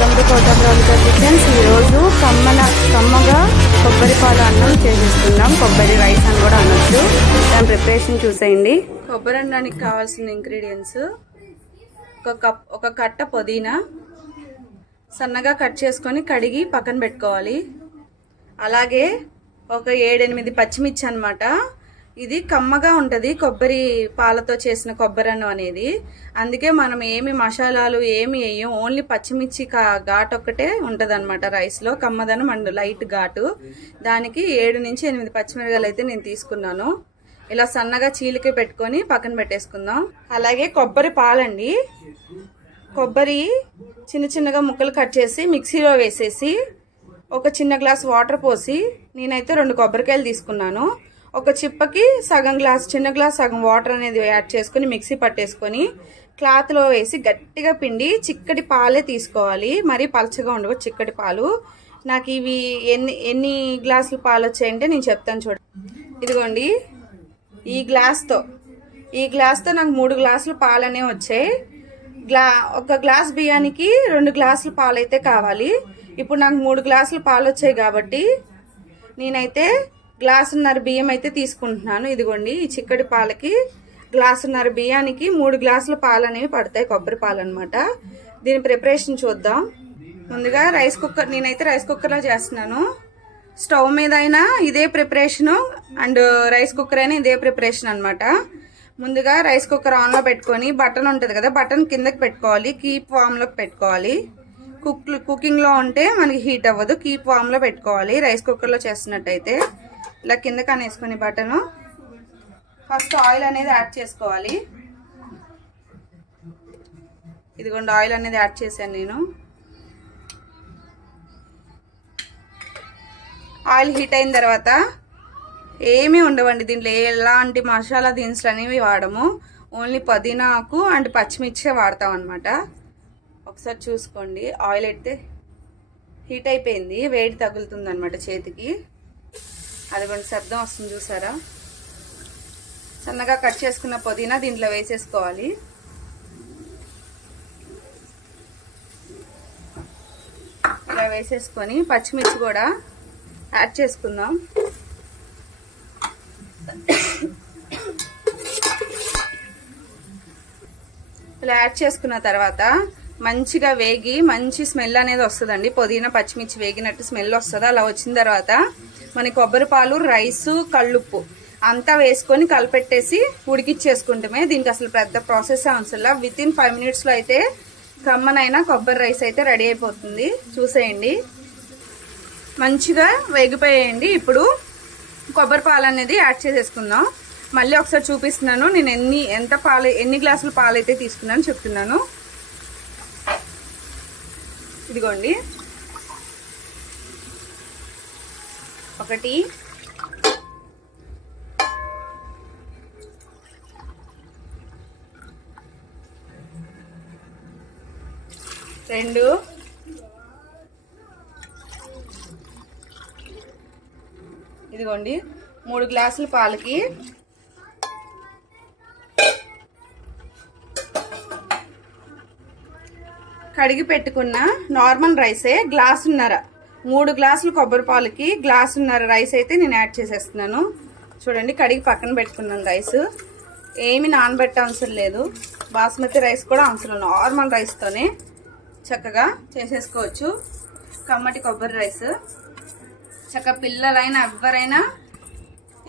Welcome to Kota Pravalika kitchens. ఈరోజు కమ్మగా కొబ్బరి పాలు అన్నం చేసేస్తున్నాం. కొబ్బరి రైస్ అని కూడా అనొచ్చు. దాని ప్రిపరేషన్ చూసేయండి. కొబ్బరి అన్నానికి కావాల్సిన ఇంగ్రీడియంట్స్: ఒక కట్ట పుదీనా సన్నగా కట్ చేసుకొని కడిగి పక్కన పెట్టుకోవాలి. అలాగే ఒక 7-8 పచ్చిమిర్చి అన్నమాట. ఇది కమ్మగా ఉంటుంది కొబ్బరి పాలతో చేసిన కొబ్బరి అన్నం అనేది. అందుకే మనం ఏమి మసాలాలు ఏమి వేయం, ఓన్లీ పచ్చిమిర్చి ఘాటు ఒక్కటే ఉంటుంది అనమాట రైస్లో. కమ్మదనం అండ్ లైట్ ఘాటు. దానికి 7-8 పచ్చిమిరకాయలు అయితే నేను తీసుకున్నాను. ఇలా సన్నగా చీలిక పెట్టుకొని పక్కన పెట్టేసుకుందాం. అలాగే కొబ్బరి పాలండి. కొబ్బరి చిన్నగా ముక్కలు కట్ చేసి మిక్సీలో వేసేసి ఒక చిన్న గ్లాస్ వాటర్ పోసి, నేనైతే 2 కొబ్బరికాయలు తీసుకున్నాను. ఒక చిప్పకి సగం గ్లాస్, చిన్న గ్లాస్ సగం వాటర్ అనేది యాడ్ చేసుకుని మిక్సీ పట్టేసుకొని క్లాత్లో వేసి గట్టిగా పిండి చిక్కటి పాలే తీసుకోవాలి. మరీ పలచగా ఉండవు చిక్కటి పాలు. నాకు ఇవి ఎన్ని గ్లాసులు పాలు వచ్చాయంటే నేను చెప్తాను చూడండి. ఇదిగోండి, ఈ గ్లాస్తో నాకు 3 గ్లాసులు పాలు అనేవి వచ్చాయి. ఒక గ్లాస్ బియ్యానికి 2 గ్లాసులు పాలు అయితే కావాలి. ఇప్పుడు నాకు 3 గ్లాసులు పాలు వచ్చాయి కాబట్టి నేనైతే గ్లాసున్నర బియ్యం అయితే తీసుకుంటున్నాను. ఇదిగోండి, ఈ చిక్కటి పాలకి గ్లాసున్నర బియ్యానికి 3 గ్లాసుల పాలు అనేవి పడతాయి, కొబ్బరి పాలు అనమాట. దీని ప్రిపరేషన్ చూద్దాం. ముందుగా రైస్ కుక్కర్, నేనైతే రైస్ కుక్కర్లో చేస్తున్నాను. స్టవ్ మీద అయినా ఇదే ప్రిపరేషను అండ్ రైస్ కుక్కర్ అయినా ఇదే ప్రిపరేషన్ అనమాట. ముందుగా రైస్ కుక్కర్ ఆన్లో పెట్టుకొని బటన్ ఉంటుంది కదా, బటన్ కిందకి పెట్టుకోవాలి. కీప్ వామ్లోకి పెట్టుకోవాలి. కుకింగ్లో ఉంటే మనకి హీట్ అవ్వదు. కీప్ వామ్లో పెట్టుకోవాలి. రైస్ కుక్కర్లో చేస్తున్నట్టయితే ఇలా కిందకి అనేసుకొని బటన్ ఫస్ట్ ఆయిల్ అనేది యాడ్ చేసుకోవాలి. ఇదిగోండి, ఆయిల్ అనేది యాడ్ చేశాను నేను. ఆయిల్ హీట్ అయిన తర్వాత ఏమీ ఉండవండి దీంట్లో, ఎలాంటి మసాలా దినుసులు అనేవి వాడము. ఓన్లీ పుదీనా ఆకు అండ్ పచ్చిమిర్చే వాడతాం అనమాట. ఒకసారి చూసుకోండి, ఆయిల్ అయితే హీట్ అయిపోయింది, వేడి తగులుతుంది అనమాట చేతికి. అదిగోండి, శబ్దం వస్తుంది చూసారా. సన్నగా కట్ చేసుకున్న పుదీనా దీంట్లో వేసేసుకోవాలి. ఇలా వేసేసుకొని పచ్చిమిర్చి కూడా యాడ్ చేసుకుందాం. ఇలా యాడ్ చేసుకున్న తర్వాత మంచిగా వేగి మంచి స్మెల్ అనేది వస్తుందండి. పుదీనా పచ్చిమిర్చి వేగినట్టు స్మెల్ వస్తుంది. అలా వచ్చిన తర్వాత మన కొబ్బరి పాలు, రైసు, కళ్ళుప్పు అంతా వేసుకొని కలిపెట్టేసి ఉడికిచ్చేసుకుంటామే. దీనికి అసలు పెద్ద ప్రాసెస్ అవసరం. వితిన్ 5 మినిట్స్లో అయితే కమ్మనైనా కొబ్బరి రైస్ అయితే రెడీ అయిపోతుంది. చూసేయండి, మంచిగా వేగిపోయేయండి. ఇప్పుడు కొబ్బరి పాలు అనేది యాడ్ చేసేసుకుందాం. మళ్ళీ ఒకసారి చూపిస్తున్నాను నేను ఎన్ని గ్లాసులు పాలు అయితే తీసుకున్నాను చెప్తున్నాను. ఇదిగోండి, 1 2 ఇదిగోండి 3 గ్లాసుల పాలకి కడిగి పెట్టుకున్న నార్మల్ రైసే గ్లాసున్నర, 3 గ్లాసులు కొబ్బరి పాలకి గ్లాసున్నర రైస్ అయితే నేను యాడ్ చేసేస్తున్నాను. చూడండి, కడిగి పక్కన పెట్టుకున్నాను రైస్. ఏమి నానబెట్టే అవసరం లేదు. బాస్మతి రైస్ కూడా అవసరం, నార్మల్ రైస్తోనే చక్కగా చేసేసుకోవచ్చు కమ్మటి కొబ్బరి రైస్. చక్కగా పిల్లలైనా ఎవరైనా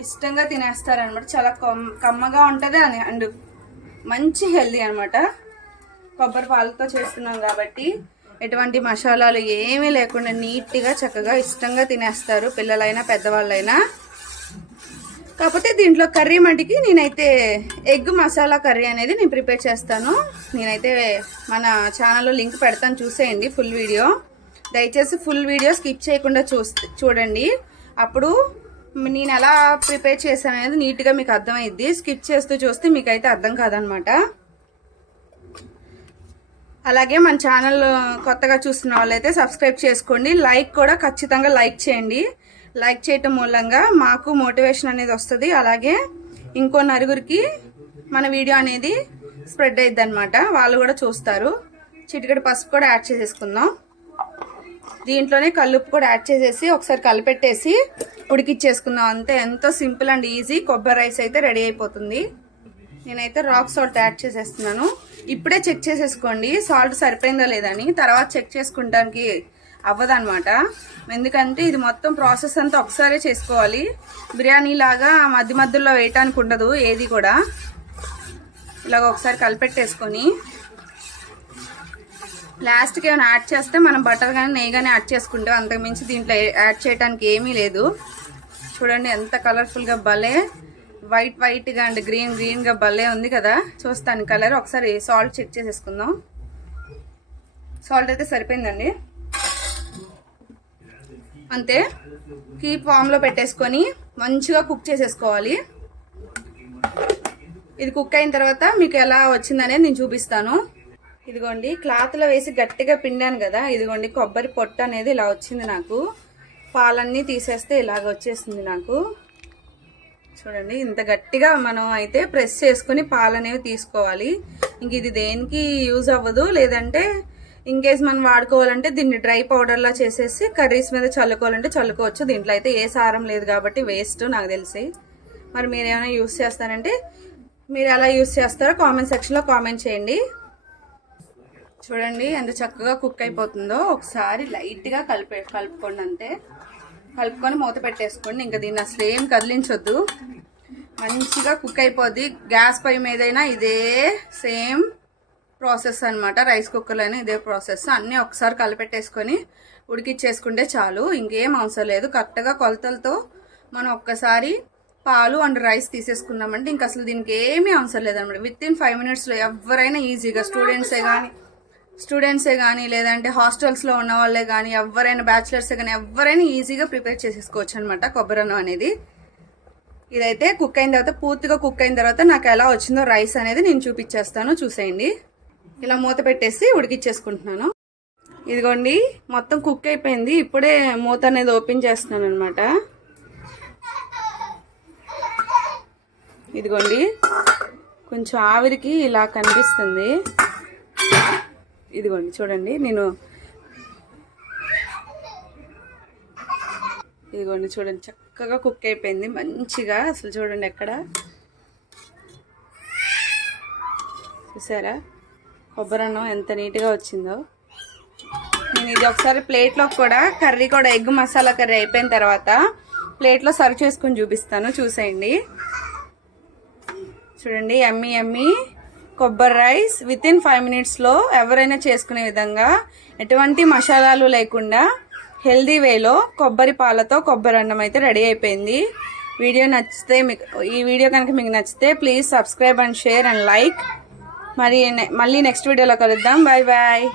ఇష్టంగా తినేస్తారనమాట. చాలా కమ్మగా ఉంటుంది అండ్ మంచి హెల్దీ అనమాట. కొబ్బరి పాలతో చేస్తున్నాం కాబట్టి ఎటువంటి మసాలాలు ఏమీ లేకుండా నీట్గా చక్కగా ఇష్టంగా తినేస్తారు పిల్లలైనా పెద్దవాళ్ళైనా. కాకపోతే దీంట్లో కర్రీ మటుకి నేనైతే ఎగ్ మసాలా కర్రీ అనేది నేను ప్రిపేర్ చేస్తాను. నేనైతే మన ఛానల్లో లింక్ పెడతాను, చూసేయండి ఫుల్ వీడియో. దయచేసి ఫుల్ వీడియో స్కిప్ చేయకుండా చూడండి. అప్పుడు నేను ఎలా ప్రిపేర్ చేశాను అనేది నీట్గా మీకు అర్థమైద్ది. స్కిప్ చేస్తూ చూస్తే మీకైతే అర్థం కాదనమాట. అలాగే మన ఛానల్ కొత్తగా చూస్తున్న వాళ్ళైతే సబ్స్క్రైబ్ చేసుకోండి. లైక్ కూడా ఖచ్చితంగా లైక్ చేయండి. లైక్ చేయటం మూలంగా మాకు మోటివేషన్ అనేది వస్తుంది. అలాగే ఇంకో నలుగురికి మన వీడియో అనేది స్ప్రెడ్ అయిద్ది అనమాట, వాళ్ళు కూడా చూస్తారు. చిటికెడు పసుపు కూడా యాడ్ చేసేసుకుందాం. దీంట్లోనే కల్లుప్పు కూడా యాడ్ చేసేసి ఒకసారి కలిపెట్టేసి ఉడికిచ్చేసుకుందాం అంతే. ఎంతో సింపుల్ అండ్ ఈజీ కొబ్బరి రైస్ అయితే రెడీ అయిపోతుంది. నేనైతే రాక్ సాల్ట్ యాడ్ చేసేస్తున్నాను. ఇప్పుడే చెక్ చేసేసుకోండి సాల్ట్ సరిపోయిందో లేదని, తర్వాత చెక్ చేసుకుంటానికి అవ్వదన్నమాట. ఎందుకంటే ఇది మొత్తం ప్రాసెస్ అంతా ఒకసారి చేసుకోవాలి. బిర్యానీ లాగా మధ్య మధ్యలో వేయటానికి ఉండదు ఏది కూడా. ఇలాగ ఒకసారి కలిపెట్టేసుకొని లాస్ట్కి ఏమైనా యాడ్ చేస్తే మనం బటర్ కానీ నెయ్యి కానీ యాడ్ చేసుకుంటాం, అంతకుమించి దీంట్లో యాడ్ చేయడానికి ఏమీ లేదు. చూడండి ఎంత కలర్ఫుల్గా భలే వైట్గా అండ్ గ్రీన్గా భలే ఉంది కదా చూస్తాను కలర్. ఒకసారి సాల్ట్ చెక్ చేసేసుకుందాం. సాల్ట్ అయితే సరిపోయిందండి. అంతే, కీప్ వామ్లో పెట్టేసుకొని మంచిగా కుక్ చేసేసుకోవాలి. ఇది కుక్ అయిన తర్వాత మీకు ఎలా వచ్చిందనేది నేను చూపిస్తాను. ఇదిగోండి క్లాత్లో వేసి గట్టిగా పిండాను కదా, ఇదిగోండి కొబ్బరి పొట్టు అనేది ఇలా వచ్చింది నాకు. పాలన్నీ తీసేస్తే ఇలాగ వచ్చేసింది నాకు. చూడండి ఇంత గట్టిగా మనం అయితే ప్రెస్ చేసుకుని పాలు అనేవి తీసుకోవాలి. ఇంక ఇది దేనికి యూజ్ అవ్వదు. లేదంటే ఇన్కేస్ మనం వాడుకోవాలంటే దీన్ని డ్రై పౌడర్లా చేసేసి కర్రీస్ మీద చల్లుకోవాలంటే చల్లుకోవచ్చు. దీంట్లో అయితే ఏ సారం లేదు కాబట్టి వేస్ట్ నాకు తెలిసి. మరి మీరు ఏమైనా యూజ్ చేస్తారంటే మీరు ఎలా యూజ్ చేస్తారో కామెంట్ సెక్షన్లో కామెంట్ చేయండి. చూడండి ఎంత చక్కగా కుక్ అయిపోతుందో. ఒకసారి లైట్గా కలుపుకోండి అంతే. కలుపుకొని మూత పెట్టేసుకోండి. ఇంకా దీన్ని అసలు ఏం కదిలించొద్దు, మంచిగా కుక్ అయిపోద్ది. గ్యాస్ పై మీదైనా ఇదే సేమ్ ప్రాసెస్ అనమాట, రైస్ కుక్కర్లో అయినా ఇదే ప్రాసెస్. అన్నీ ఒకసారి కలిపెట్టేసుకొని ఉడికిచ్చేసుకుంటే చాలు, ఇంకేం అవసరం లేదు. కరెక్ట్గా కొలతలతో మనం ఒక్కసారి పాలు అండ్ రైస్ తీసేసుకున్నామంటే ఇంకా అసలు దీనికి ఏమీ అవసరం లేదన్నమాట. విత్ ఇన్ 5 minutesలో ఎవరైనా ఈజీగా స్టూడెంట్సే కానీ లేదంటే హాస్టల్స్లో ఉన్న వాళ్ళే కానీ ఎవరైనా బ్యాచిలర్సే కానీ ఎవరైనా ఈజీగా ప్రిపేర్ చేసేసుకోవచ్చు అనమాట కొబ్బరి అన్నం అనేది. ఇదైతే కుక్ అయిన తర్వాత పూర్తిగా కుక్ అయిన తర్వాత నాకు ఎలా వచ్చిందో రైస్ అనేది నేను చూపించేస్తాను, చూసేయండి. ఇలా మూత పెట్టేసి ఉడికిచ్చేసుకుంటున్నాను. ఇదిగోండి మొత్తం కుక్ అయిపోయింది. ఇప్పుడే మూత అనేది ఓపెన్ చేస్తున్నాను అనమాట. ఇదిగోండి కొంచెం ఆవిరికి ఇలా కనిపిస్తుంది. ఇదిగోండి చూడండి ఇదిగోండి చూడండి చక్కగా కుక్ అయిపోయింది మంచిగా. అసలు చూడండి ఎక్కడ చూసారా కొబ్బరి అన్నం ఎంత నీట్గా వచ్చిందో. నేను ఇది ఒకసారి ప్లేట్లో కూడా కర్రీ కూడా ఎగ్ మసాలా కర్రీ అయిపోయిన తర్వాత ప్లేట్లో సర్వ్ చేసుకొని చూపిస్తాను, చూసేయండి. చూడండి యమ్మీ కొబ్బరి రైస్ విత్ ఇన్ 5 minutesలో ఎవరైనా చేసుకునే విధంగా ఎటువంటి మసాలాలు లేకుండా హెల్దీ వేలో కొబ్బరి పాలతో కొబ్బరి అన్నం అయితే రెడీ అయిపోయింది. ఈ వీడియో కనుక మీకు నచ్చితే please subscribe and share and like. మళ్ళీ నెక్స్ట్ వీడియోలో కలుద్దాం. Bye bye.